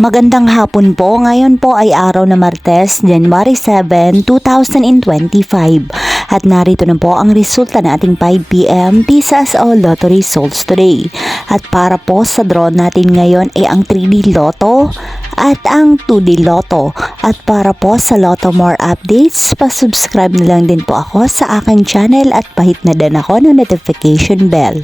Magandang hapon po. Ngayon po ay araw na Martes, January 7, 2025. At narito na po ang resulta ng ating 5 p.m. Pisas o Lotto results today. At para po sa draw natin ngayon ay ang 3D Lotto at ang 2D Lotto. At para po sa Lotto More updates, pa-subscribe na lang din po ako sa aking channel at pahit na din ako ng notification bell.